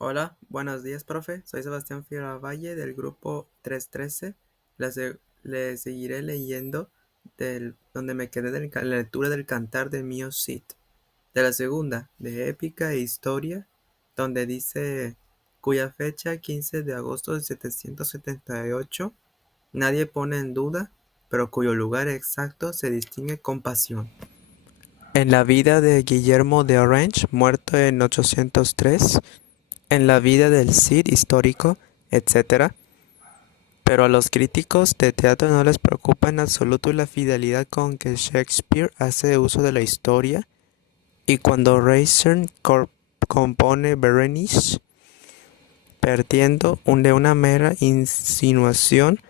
Hola, buenos días, profe. Soy Sebastián Figueroa Valle del grupo 313. Le seguiré leyendo donde me quedé de la lectura del Cantar de Mio Cid. De la segunda, de Épica e Historia, donde dice cuya fecha 15 de agosto de 778 nadie pone en duda, pero cuyo lugar exacto se distingue con pasión. En la vida de Guillermo de Orange, muerto en 803, en la vida del Cid histórico, etc. Pero a los críticos de teatro no les preocupa en absoluto la fidelidad con que Shakespeare hace uso de la historia, y cuando Racine compone Berenice, partiendo de una mera insinuación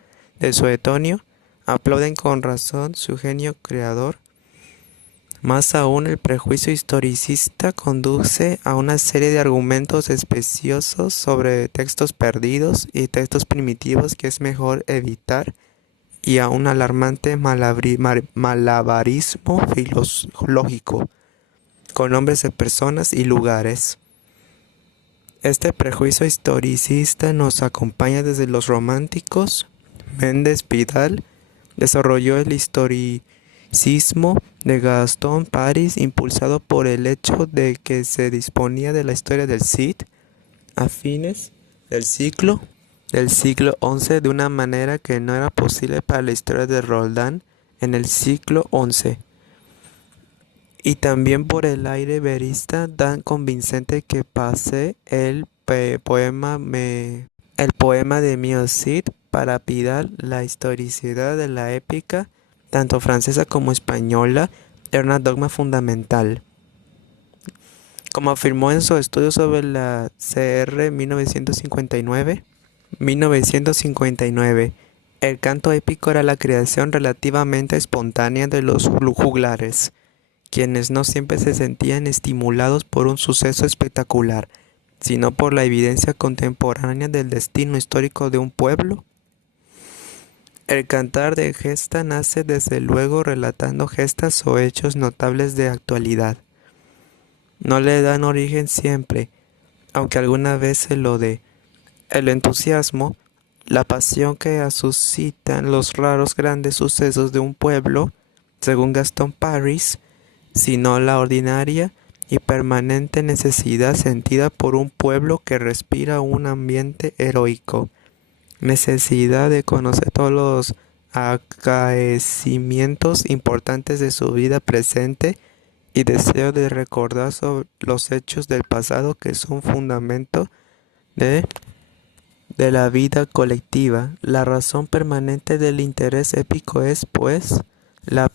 de Suetonio, aplauden con razón su genio creador. Más aún, el prejuicio historicista conduce a una serie de argumentos especiosos sobre textos perdidos y textos primitivos que es mejor evitar, y a un alarmante malabarismo filológico con nombres de personas y lugares. Este prejuicio historicista nos acompaña desde los románticos. Méndez Pidal desarrolló el historicismo de Gastón Paris, impulsado por el hecho de que se disponía de la historia del Cid a fines del siglo XI de una manera que no era posible para la historia de Roldán en el siglo XI. Y también por el aire verista tan convincente que pasé el poema de Mio Cid para Pidal. La historicidad de la épica, tanto francesa como española, era un dogma fundamental. Como afirmó en su estudio sobre la CR 1959, el canto épico era la creación relativamente espontánea de los juglares, quienes no siempre se sentían estimulados por un suceso espectacular, sino por la evidencia contemporánea del destino histórico de un pueblo. El cantar de gesta nace desde luego relatando gestas o hechos notables de actualidad. No le dan origen siempre, aunque alguna vez se lo dé, el entusiasmo, la pasión que suscitan los raros grandes sucesos de un pueblo, según Gastón Paris, sino la ordinaria y permanente necesidad sentida por un pueblo que respira un ambiente heroico, necesidad de conocer todos los acaecimientos importantes de su vida presente y deseo de recordar sobre los hechos del pasado que son fundamento de, de la vida colectiva. La razón permanente del interés épico es, pues, la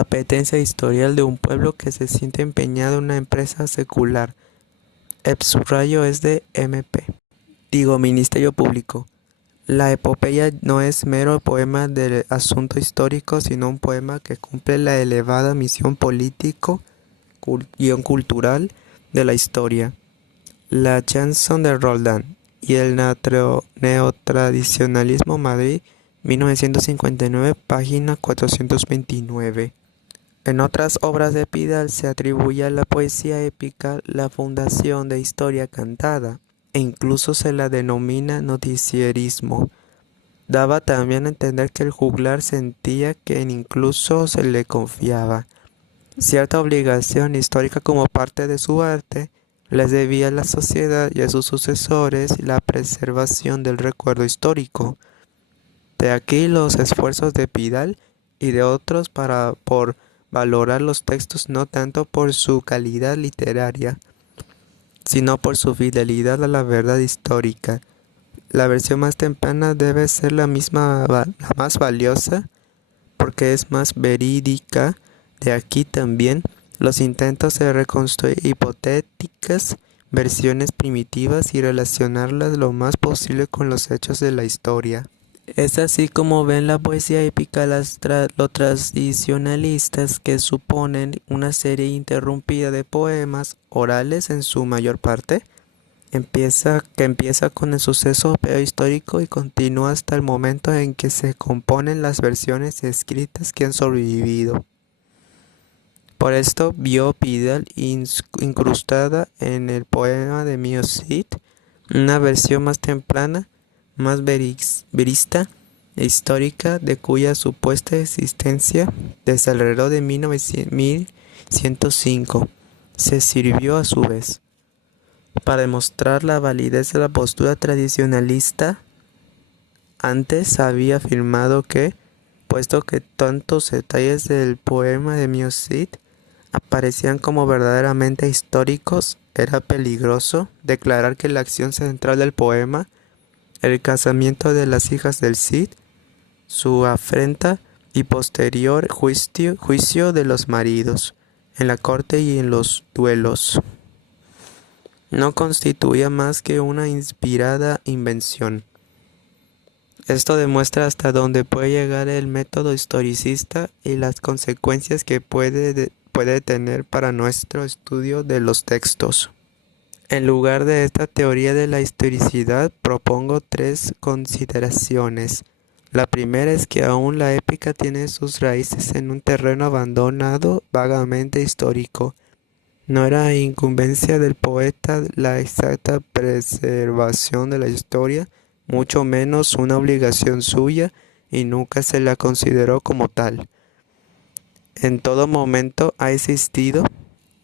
apetencia historial de un pueblo que se siente empeñado en una empresa secular. El subrayo es de MP. Ministerio Público. La epopeya no es mero poema del asunto histórico, sino un poema que cumple la elevada misión político-cultural de la historia. La chanson de Roldán y el neotradicionalismo Madrid, 1959, página 429. En otras obras de Pidal se atribuye a la poesía épica la fundación de historia cantada, e incluso se la denomina noticierismo. Daba también a entender que el juglar sentía que incluso se le confiaba cierta obligación histórica como parte de su arte, les debía a la sociedad y a sus sucesores la preservación del recuerdo histórico. De aquí los esfuerzos de Pidal y de otros por valorar los textos no tanto por su calidad literaria, sino por su fidelidad a la verdad histórica. La versión más temprana debe ser la más valiosa, porque es más verídica. De aquí también los intentos de reconstruir hipotéticas versiones primitivas y relacionarlas lo más posible con los hechos de la historia. Es así como ven la poesía épica los tradicionalistas, que suponen una serie interrumpida de poemas orales en su mayor parte, que empieza con el suceso prehistórico y continúa hasta el momento en que se componen las versiones escritas que han sobrevivido. Por esto vio Vidal incrustada en el poema de Mio Cid una versión más temprana, más verista e histórica, de cuya supuesta existencia desde alrededor de 1105 se sirvió a su vez para demostrar la validez de la postura tradicionalista. Antes había afirmado que, puesto que tantos detalles del poema de Mio Cid aparecían como verdaderamente históricos, era peligroso declarar que la acción central del poema, el casamiento de las hijas del Cid, su afrenta y posterior juicio de los maridos, en la corte y en los duelos, no constituía más que una inspirada invención. Esto demuestra hasta dónde puede llegar el método historicista y las consecuencias que puede tener para nuestro estudio de los textos. En lugar de esta teoría de la historicidad, propongo 3 consideraciones. La primera es que aún la épica tiene sus raíces en un terreno abandonado, vagamente histórico. No era incumbencia del poeta la exacta preservación de la historia, mucho menos una obligación suya, y nunca se la consideró como tal. En todo momento ha existido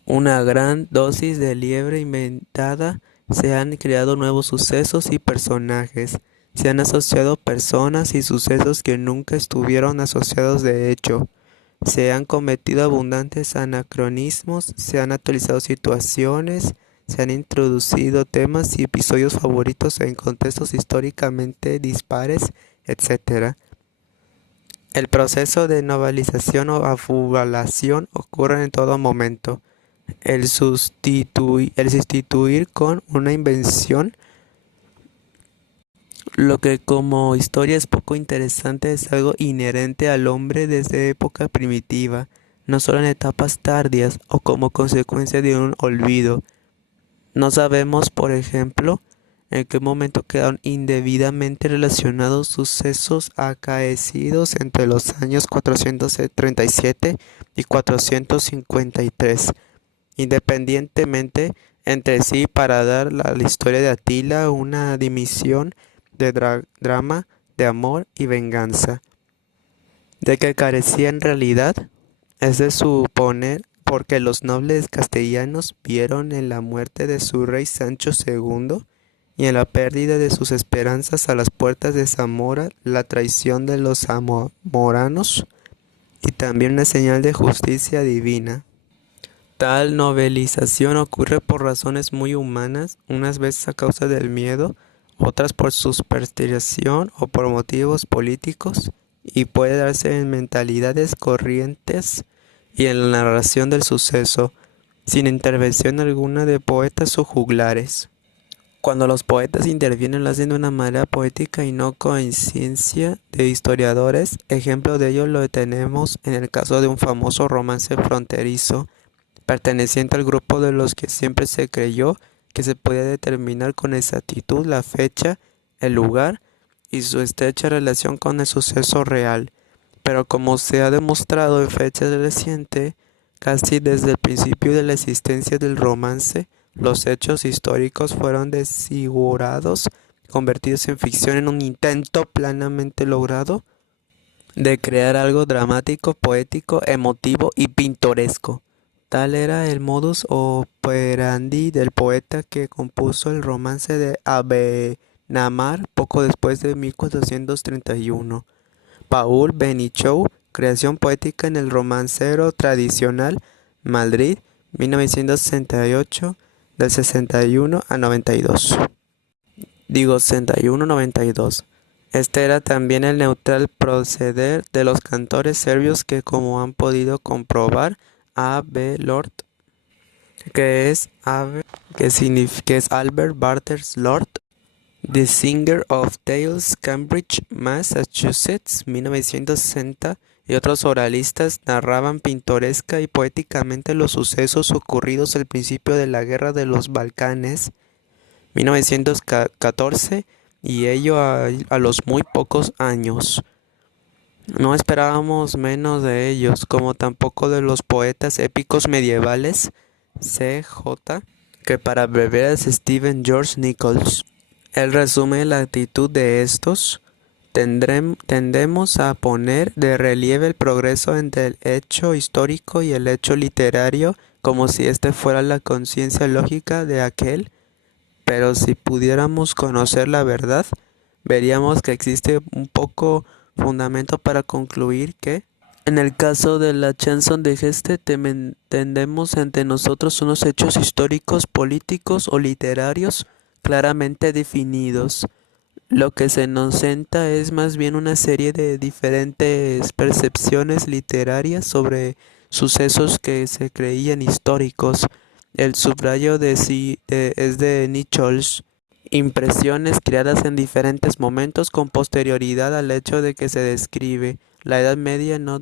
una gran dosis de liebre inventada, se han creado nuevos sucesos y personajes, se han asociado personas y sucesos que nunca estuvieron asociados de hecho, se han cometido abundantes anacronismos, se han actualizado situaciones, se han introducido temas y episodios favoritos en contextos históricamente dispares, etc. El proceso de novelización o afabulación ocurre en todo momento. El sustituir con una invención lo que como historia es poco interesante es algo inherente al hombre desde época primitiva, no solo en etapas tardías o como consecuencia de un olvido. No sabemos, por ejemplo, en qué momento quedaron indebidamente relacionados sucesos acaecidos entre los años 437 y 453, independientemente entre sí, para dar a la historia de Atila una dimisión de drama, de amor y venganza. De que carecía en realidad, es de suponer, porque los nobles castellanos vieron en la muerte de su rey Sancho II y en la pérdida de sus esperanzas a las puertas de Zamora la traición de los zamoranos y también una señal de justicia divina. Tal novelización ocurre por razones muy humanas, unas veces a causa del miedo, otras por superstición o por motivos políticos, y puede darse en mentalidades corrientes y en la narración del suceso, sin intervención alguna de poetas o juglares. Cuando los poetas intervienen lo hacen de una manera poética y no coincidencia de historiadores, ejemplo de ello lo tenemos en el caso de un famoso romance fronterizo, perteneciente al grupo de los que siempre se creyó que se podía determinar con exactitud la fecha, el lugar y su estrecha relación con el suceso real, pero como se ha demostrado en fecha reciente, casi desde el principio de la existencia del romance, los hechos históricos fueron desfigurados, convertidos en ficción en un intento plenamente logrado de crear algo dramático, poético, emotivo y pintoresco. Tal era el modus operandi del poeta que compuso el romance de Abenamar poco después de 1431. Paul Benichou, creación poética en el romancero tradicional, Madrid, 1968, del 61 a 92. Digo 61-92. Este era también el neutral proceder de los cantores serbios que, como han podido comprobar, A.B. Lord, que es Albert Bartels Lord, The Singer of Tales, Cambridge, Massachusetts, 1960, y otros oralistas narraban pintoresca y poéticamente los sucesos ocurridos al principio de la Guerra de los Balcanes, 1914, y ello a los muy pocos años. No esperábamos menos de ellos, como tampoco de los poetas épicos medievales, C.J., que para beber es Stephen George Nichols. Él resume la actitud de estos. Tendemos a poner de relieve el progreso entre el hecho histórico y el hecho literario, como si este fuera la conciencia lógica de aquel, pero si pudiéramos conocer la verdad, veríamos que existe un poco fundamento para concluir que, en el caso de la chanson de geste, tendemos ante nosotros unos hechos históricos, políticos o literarios claramente definidos. Lo que se nos senta es más bien una serie de diferentes percepciones literarias sobre sucesos que se creían históricos. El subrayo es de Nichols. Impresiones creadas en diferentes momentos con posterioridad al hecho de que se describe. La Edad Media no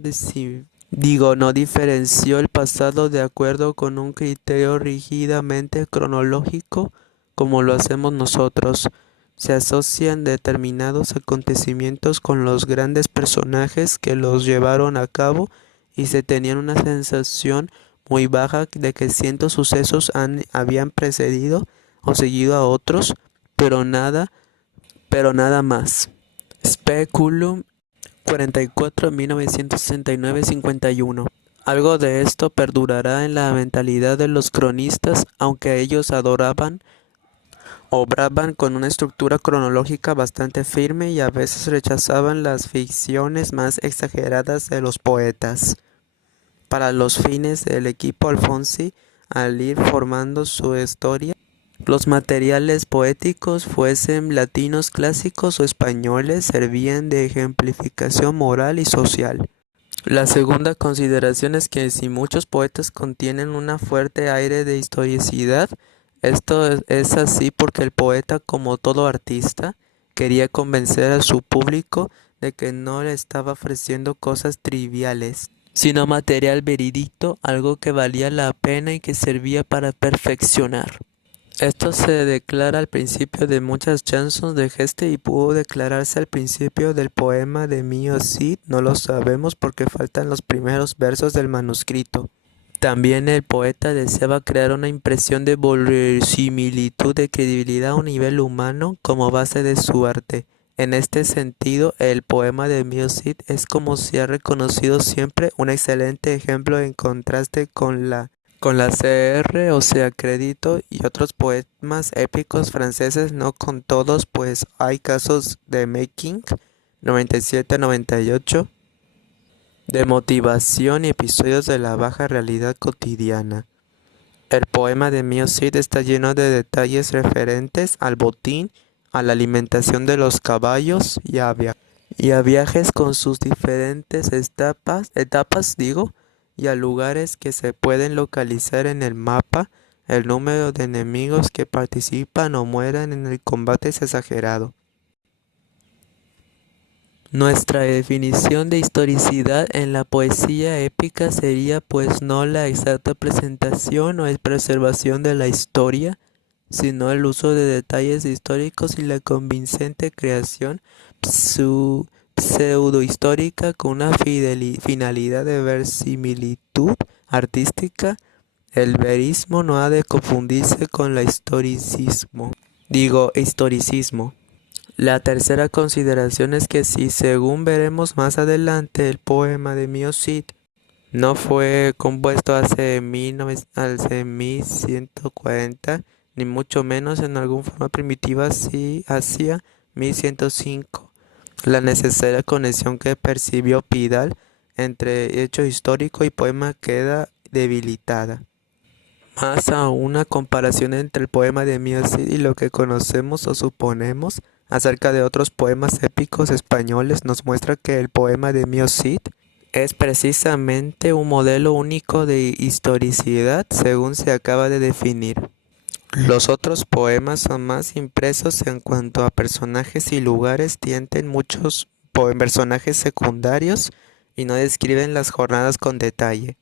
diferenció el pasado de acuerdo con un criterio rígidamente cronológico como lo hacemos nosotros. Se asocian determinados acontecimientos con los grandes personajes que los llevaron a cabo y se tenían una sensación muy baja de que cientos sucesos habían precedido o seguido a otros, pero nada más. Speculum 44, 1969, 51. Algo de esto perdurará en la mentalidad de los cronistas, aunque ellos obraban con una estructura cronológica bastante firme y a veces rechazaban las ficciones más exageradas de los poetas. Para los fines del equipo Alfonsi, al ir formando su historia, los materiales poéticos, fuesen latinos clásicos o españoles, servían de ejemplificación moral y social. La segunda consideración es que si muchos poetas contienen un fuerte aire de historicidad, esto es así porque el poeta, como todo artista, quería convencer a su público de que no le estaba ofreciendo cosas triviales, sino material verídico, algo que valía la pena y que servía para perfeccionar. Esto se declara al principio de muchas chansons de geste y pudo declararse al principio del poema de Mio Cid, no lo sabemos porque faltan los primeros versos del manuscrito. También el poeta deseaba crear una impresión de verosimilitud de credibilidad a un nivel humano como base de su arte. En este sentido, el poema de Mio Cid es, como se ha reconocido siempre, un excelente ejemplo en contraste con la CR, o sea, crédito, y otros poemas épicos franceses, no con todos, pues hay casos de making, 97-98, de motivación y episodios de la baja realidad cotidiana. El poema de Mio Cid está lleno de detalles referentes al botín, a la alimentación de los caballos y a viajes con sus diferentes etapas, y a lugares que se pueden localizar en el mapa. El número de enemigos que participan o mueren en el combate es exagerado. Nuestra definición de historicidad en la poesía épica sería pues no la exacta presentación o preservación de la historia, sino el uso de detalles históricos y la convincente creación pseudohistórica con una finalidad de verosimilitud artística. El verismo no ha de confundirse con la historicismo. La tercera consideración es que si, según veremos más adelante, el poema de Mio Cid no fue compuesto hace 1140, ni mucho menos en alguna forma primitiva, si hacia 1105. La necesaria conexión que percibió Pidal entre hecho histórico y poema queda debilitada. Más aún, una comparación entre el poema de Mio Cid y lo que conocemos o suponemos acerca de otros poemas épicos españoles nos muestra que el poema de Mio Cid es precisamente un modelo único de historicidad, según se acaba de definir. Los otros poemas son más impresos en cuanto a personajes y lugares, tienen muchos personajes secundarios y no describen las jornadas con detalle,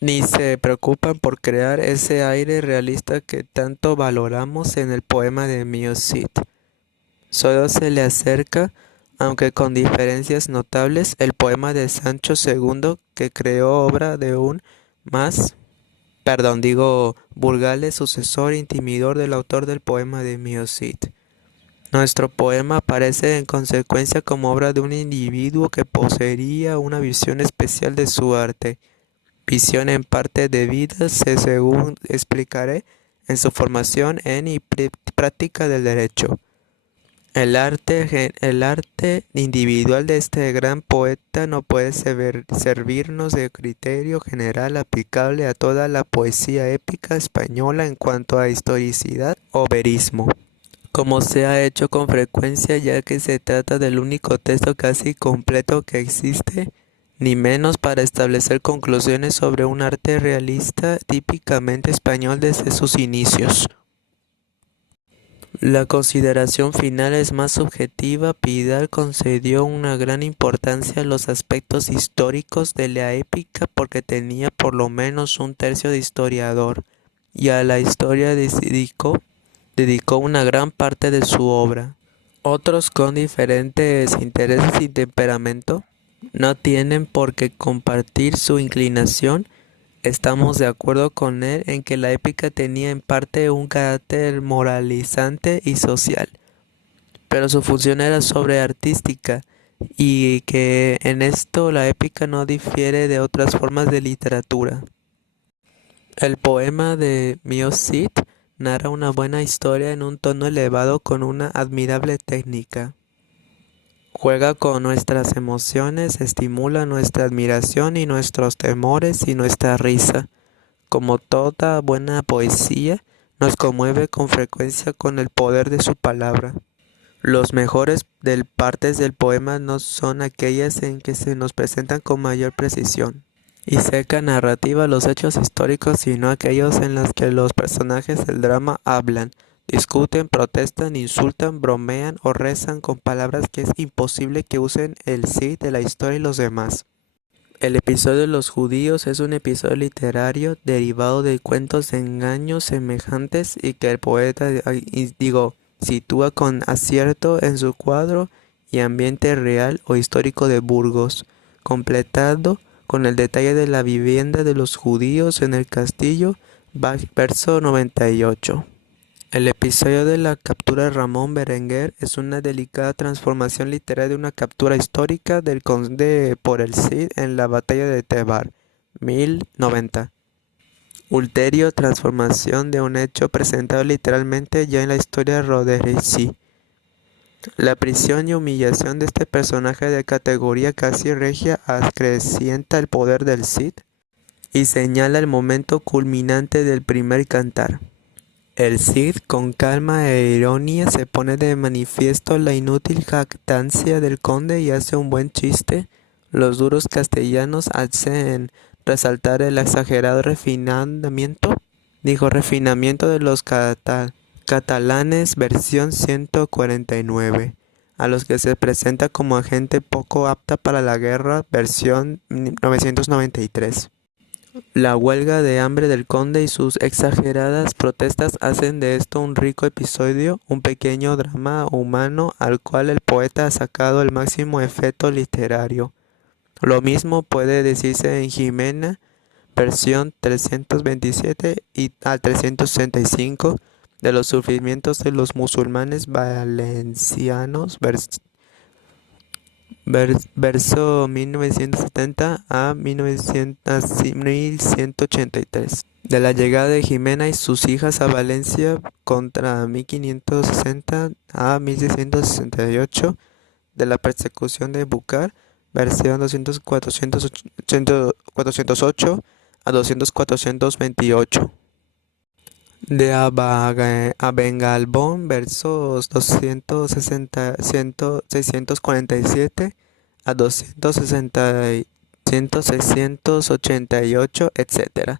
ni se preocupan por crear ese aire realista que tanto valoramos en el poema de Mio Cid. Solo se le acerca aunque con diferencias notables, el poema de Sancho II, que creó obra de un más, Burgales, sucesor intimidor del autor del poema de Mio Cid. Nuestro poema aparece en consecuencia como obra de un individuo que poseería una visión especial de su arte, visión en parte debida, según explicaré, en su formación en y práctica del derecho. El arte individual de este gran poeta no puede servirnos de criterio general aplicable a toda la poesía épica española en cuanto a historicidad o verismo, como se ha hecho con frecuencia, ya que se trata del único texto casi completo que existe, ni menos para establecer conclusiones sobre un arte realista típicamente español desde sus inicios. La consideración final es más subjetiva. Pidal concedió una gran importancia a los aspectos históricos de la épica porque tenía por lo menos un tercio de historiador, y a la historia dedicó una gran parte de su obra. Otros con diferentes intereses y temperamento no tienen por qué compartir su inclinación. Estamos de acuerdo con él en que la épica tenía en parte un carácter moralizante y social, pero su función era sobre artística, y que en esto la épica no difiere de otras formas de literatura. El poema de Mio Cid narra una buena historia en un tono elevado con una admirable técnica. Juega con nuestras emociones, estimula nuestra admiración y nuestros temores y nuestra risa. Como toda buena poesía, nos conmueve con frecuencia con el poder de su palabra. Los mejores partes del poema no son aquellas en que se nos presentan con mayor precisión y seca narrativa los hechos históricos, sino aquellos en los que los personajes del drama hablan, discuten, protestan, insultan, bromean o rezan con palabras que es imposible que usen el Cid de la historia y los demás. El episodio de los judíos es un episodio literario derivado de cuentos de engaños semejantes y que el poeta sitúa con acierto en su cuadro y ambiente real o histórico de Burgos, completado con el detalle de la vivienda de los judíos en el castillo, verso 98. El episodio de la captura de Ramón Berenguer es una delicada transformación literaria de una captura histórica del conde por el Cid en la batalla de Tebar, 1090. Ulterior transformación de un hecho presentado literalmente ya en la historia de Roderici. La prisión y humillación de este personaje de categoría casi regia acrecienta el poder del Cid y señala el momento culminante del primer cantar. El Cid, con calma e ironía, se pone de manifiesto la inútil jactancia del conde y hace un buen chiste. Los duros castellanos hacen resaltar el exagerado refinamiento de los catalanes, versión 149, a los que se presenta como gente poco apta para la guerra, versión 993. La huelga de hambre del conde y sus exageradas protestas hacen de esto un rico episodio, un pequeño drama humano al cual el poeta ha sacado el máximo efecto literario. Lo mismo puede decirse en Jimena, versión 327 y al 365, de los sufrimientos de los musulmanes valencianos, verso 1970 a 1183. De la llegada de Jimena y sus hijas a Valencia contra 1560 a 1668, de la persecución de Búcar, versión 408 a 428. De Abengalbón, versos 647 a 688, etc.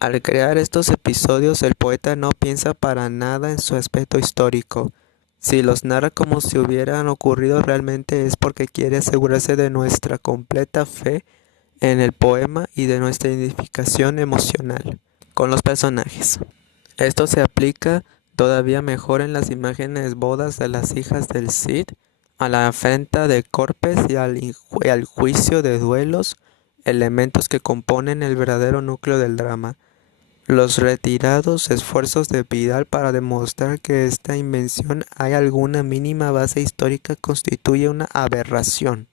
Al crear estos episodios, el poeta no piensa para nada en su aspecto histórico. Si los narra como si hubieran ocurrido realmente, es porque quiere asegurarse de nuestra completa fe en el poema y de nuestra identificación emocional con los personajes. Esto se aplica todavía mejor en las imágenes bodas de las hijas del Cid, a la afrenta de Corpes y al juicio de duelos, elementos que componen el verdadero núcleo del drama. Los retirados esfuerzos de Vidal para demostrar que esta invención hay alguna mínima base histórica constituye una aberración.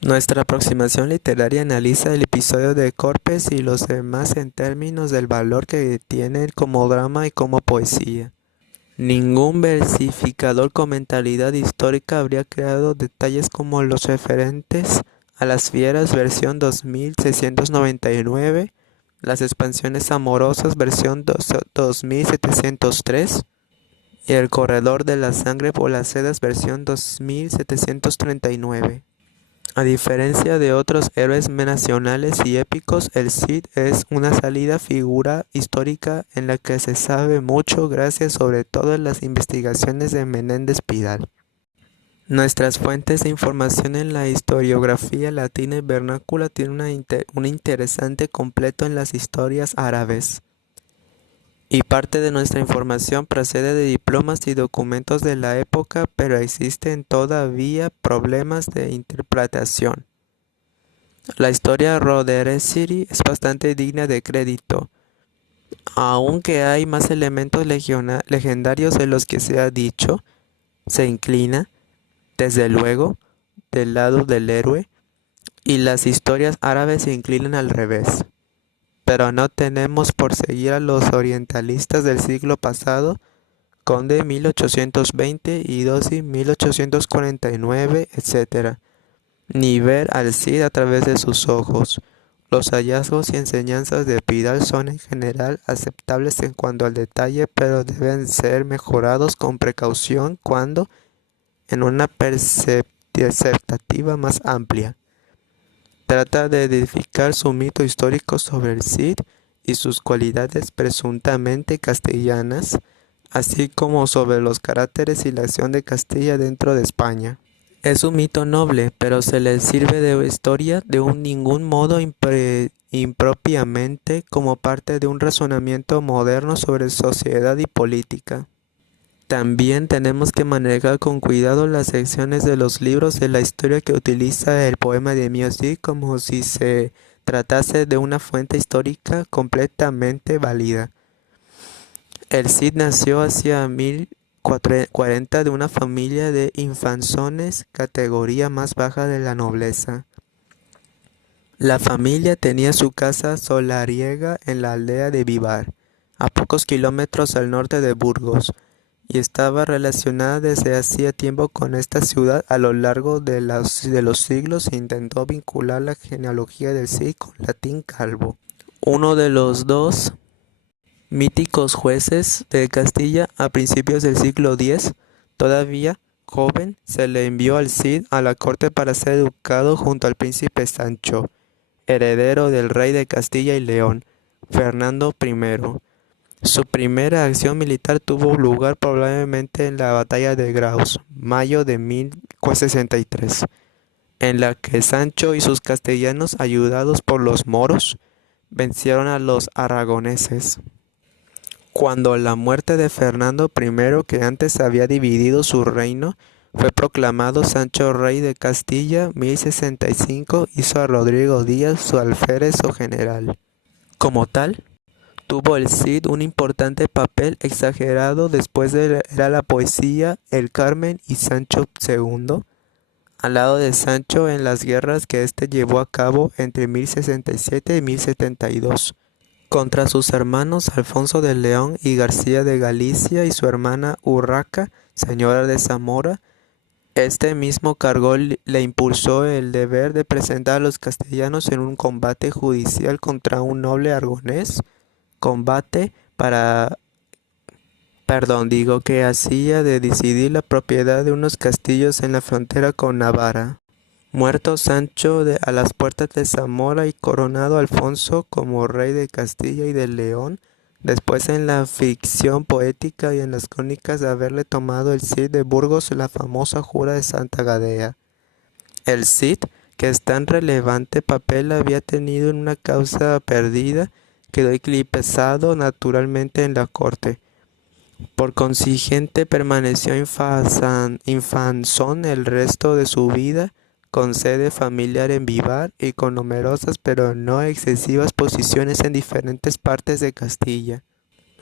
Nuestra aproximación literaria analiza el episodio de Corpes y los demás en términos del valor que tienen como drama y como poesía. Ningún versificador con mentalidad histórica habría creado detalles como los referentes a las fieras versión 2699, las expansiones amorosas versión 2703 y el corredor de la sangre por las sedas versión 2739. A diferencia de otros héroes nacionales y épicos, el Cid es una sólida figura histórica en la que se sabe mucho gracias sobre todo a las investigaciones de Menéndez Pidal. Nuestras fuentes de información en la historiografía latina y vernácula tienen un interesante completo en las historias árabes. Y parte de nuestra información procede de diplomas y documentos de la época, pero existen todavía problemas de interpretación. La historia Rodericidi es bastante digna de crédito, aunque hay más elementos legendarios de los que se ha dicho, se inclina, desde luego, del lado del héroe, y las historias árabes se inclinan al revés. Pero no tenemos por seguir a los orientalistas del siglo pasado, Conde 1820 y Dosi 1849, etc., ni ver al Cid a través de sus ojos. Los hallazgos y enseñanzas de Vidal son en general aceptables en cuanto al detalle, pero deben ser mejorados con precaución cuando, en una perspectiva más amplia, trata de edificar su mito histórico sobre el Cid y sus cualidades presuntamente castellanas, así como sobre los caracteres y la acción de Castilla dentro de España. Es un mito noble, pero se le sirve de historia de ningún modo impropiamente como parte de un razonamiento moderno sobre sociedad y política. También tenemos que manejar con cuidado las secciones de los libros de la historia que utiliza el poema de Mio Cid como si se tratase de una fuente histórica completamente válida. El Cid nació hacia 1040 de una familia de infanzones, categoría más baja de la nobleza. La familia tenía su casa solariega en la aldea de Vivar, a pocos kilómetros al norte de Burgos, y estaba relacionada desde hacía tiempo con esta ciudad. A lo largo de los siglos se intentó vincular la genealogía del Cid con Latín Calvo, uno de los dos míticos jueces de Castilla. A principios del siglo X, todavía joven, se le envió al Cid a la corte para ser educado junto al príncipe Sancho, heredero del rey de Castilla y León, Fernando I. Su primera acción militar tuvo lugar probablemente en la batalla de Graus, mayo de 1063, en la que Sancho y sus castellanos, ayudados por los moros, vencieron a los aragoneses. Cuando la muerte de Fernando I, que antes había dividido su reino, fue proclamado Sancho rey de Castilla, 1065 hizo a Rodrigo Díaz su alférez o general. Como tal, tuvo el Cid un importante papel exagerado. Después era la poesía, el Carmen y Sancho II, al lado de Sancho en las guerras que éste llevó a cabo entre 1067 y 1072, contra sus hermanos Alfonso de León y García de Galicia y su hermana Urraca, señora de Zamora. Este mismo cargo le impulsó el deber de presentar a los castellanos en un combate judicial contra un noble aragonés, que hacía de decidir la propiedad de unos castillos en la frontera con Navarra. Muerto Sancho a las puertas de Zamora y coronado Alfonso como rey de Castilla y de León, después en la ficción poética y en las crónicas de haberle tomado el Cid de Burgos la famosa jura de Santa Gadea. El Cid, que es tan relevante papel había tenido en una causa perdida, quedó eclipsado naturalmente en la corte. Por consiguiente, permaneció infanzón el resto de su vida, con sede familiar en Vivar y con numerosas pero no excesivas posiciones en diferentes partes de Castilla.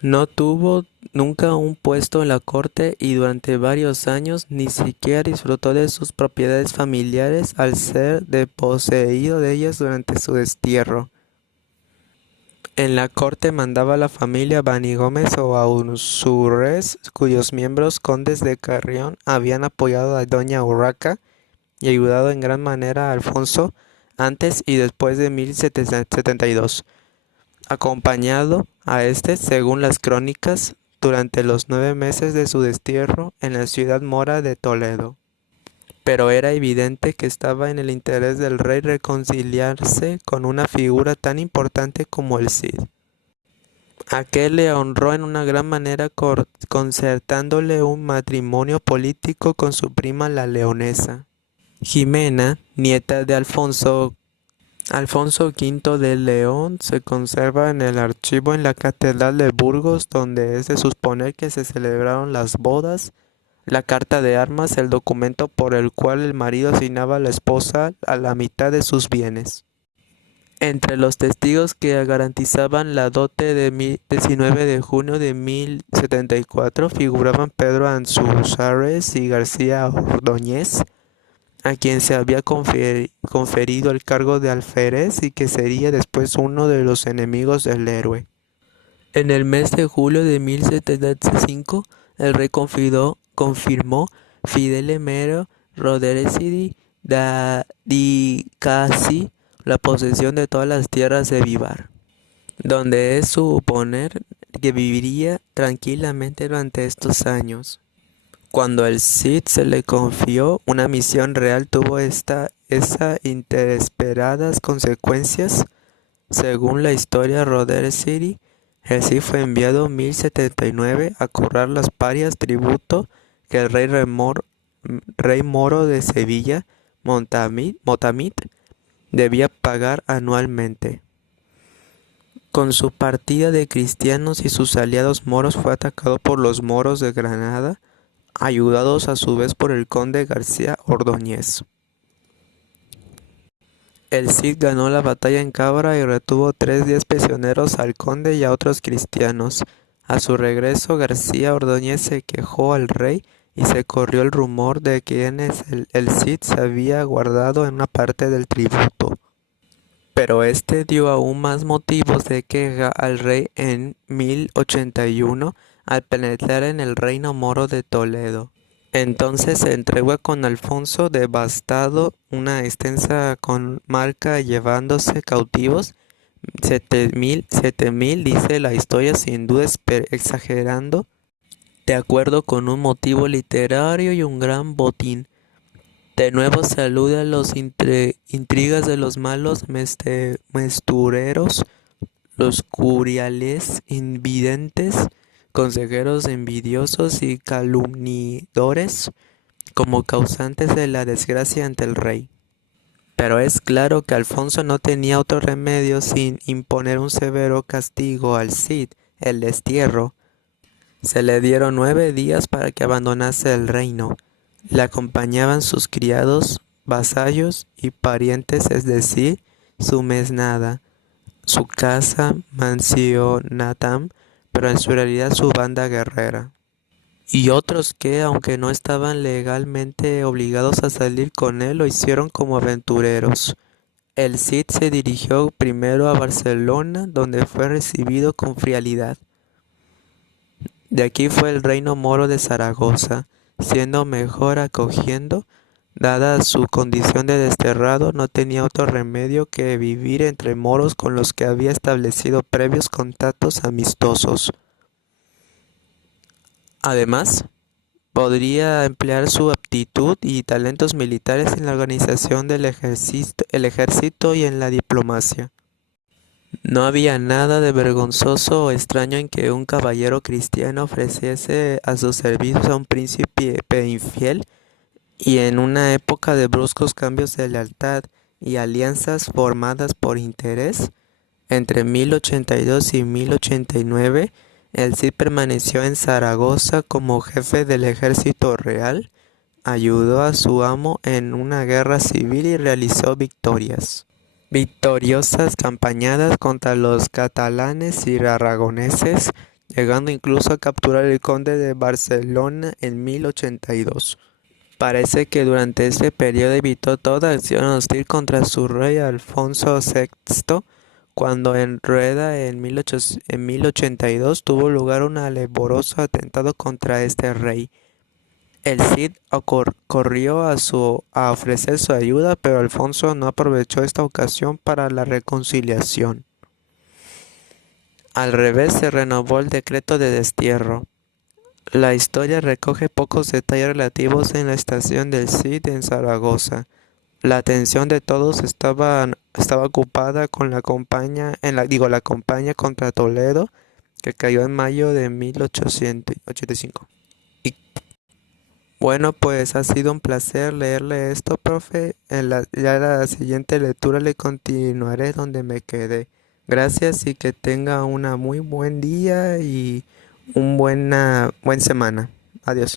No tuvo nunca un puesto en la corte y durante varios años ni siquiera disfrutó de sus propiedades familiares al ser desposeído de ellas durante su destierro. En la corte mandaba la familia Banigómez o Ausúrez, cuyos miembros condes de Carrión habían apoyado a Doña Urraca y ayudado en gran manera a Alfonso antes y después de 1772, acompañado a este, según las crónicas, durante los 9 meses de su destierro en la ciudad mora de Toledo. Pero era evidente que estaba en el interés del rey reconciliarse con una figura tan importante como el Cid. Aquel le honró en una gran manera concertándole un matrimonio político con su prima la leonesa. Jimena, nieta de Alfonso V de León, se conserva en el archivo en la Catedral de Burgos, donde es de suponer que se celebraron las bodas, la carta de armas, el documento por el cual el marido asignaba a la esposa a la mitad de sus bienes. Entre los testigos que garantizaban la dote de 19 de junio de 1074 figuraban Pedro Ansúrez y García Ordóñez, a quien se había conferido el cargo de alférez y que sería después uno de los enemigos del héroe. En el mes de julio de 1075, el rey confirmó Fidele Mero Roderici di Casi la posesión de todas las tierras de Vivar, donde es suponer que viviría tranquilamente durante estos años. Cuando al Cid se le confió una misión real, tuvo esas inesperadas consecuencias. Según la historia Roderici, el Cid fue enviado en 1079 a cobrar las parias tributo que el rey moro de Sevilla, Montamit, debía pagar anualmente. Con su partida de cristianos y sus aliados moros fue atacado por los moros de Granada, ayudados a su vez por el conde García Ordóñez. El Cid ganó la batalla en Cabra y retuvo 3 días prisioneros al conde y a otros cristianos. A su regreso, García Ordóñez se quejó al rey y se corrió el rumor de que el Cid se había guardado en una parte del tributo. Pero este dio aún más motivos de queja al rey en 1081 al penetrar en el reino moro de Toledo. Entonces se entregó con Alfonso devastado una extensa comarca llevándose cautivos 7.000 dice la historia sin duda exagerando, de acuerdo con un motivo literario y un gran botín. De nuevo se alude a las intrigas de los malos mestureros, los curiales invidentes, consejeros envidiosos y calumniadores, como causantes de la desgracia ante el rey. Pero es claro que Alfonso no tenía otro remedio sin imponer un severo castigo al Cid, el destierro. Se le dieron 9 días para que abandonase el reino. Le acompañaban sus criados, vasallos y parientes, es decir, su mesnada, su casa mansionatam, pero en su realidad su banda guerrera. Y otros que, aunque no estaban legalmente obligados a salir con él, lo hicieron como aventureros. El Cid se dirigió primero a Barcelona, donde fue recibido con frialdad. De aquí fue el reino moro de Zaragoza, siendo mejor acogiendo, dada su condición de desterrado, no tenía otro remedio que vivir entre moros con los que había establecido previos contactos amistosos. Además, podría emplear su aptitud y talentos militares en la organización del ejército y en la diplomacia. No había nada de vergonzoso o extraño en que un caballero cristiano ofreciese a sus servicios a un príncipe infiel, y en una época de bruscos cambios de lealtad y alianzas formadas por interés, entre 1082 y 1089, El Cid permaneció en Zaragoza como jefe del ejército real, ayudó a su amo en una guerra civil y realizó victoriosas campañadas contra los catalanes y aragoneses, llegando incluso a capturar el conde de Barcelona en 1082. Parece que durante este periodo evitó toda acción hostil contra su rey Alfonso VI, cuando en Rueda en 1082 tuvo lugar un alevoroso atentado contra este rey. El Cid corrió a ofrecer su ayuda, pero Alfonso no aprovechó esta ocasión para la reconciliación. Al revés, se renovó el decreto de destierro. La historia recoge pocos detalles relativos en la estación del Cid en Zaragoza. La atención de todos estaba ocupada con la campaña contra Toledo, que cayó en mayo de 1885. Y bueno, pues ha sido un placer leerle esto, profe. Ya la siguiente lectura le continuaré donde me quedé. Gracias y que tenga una muy buen día y buen semana. Adiós.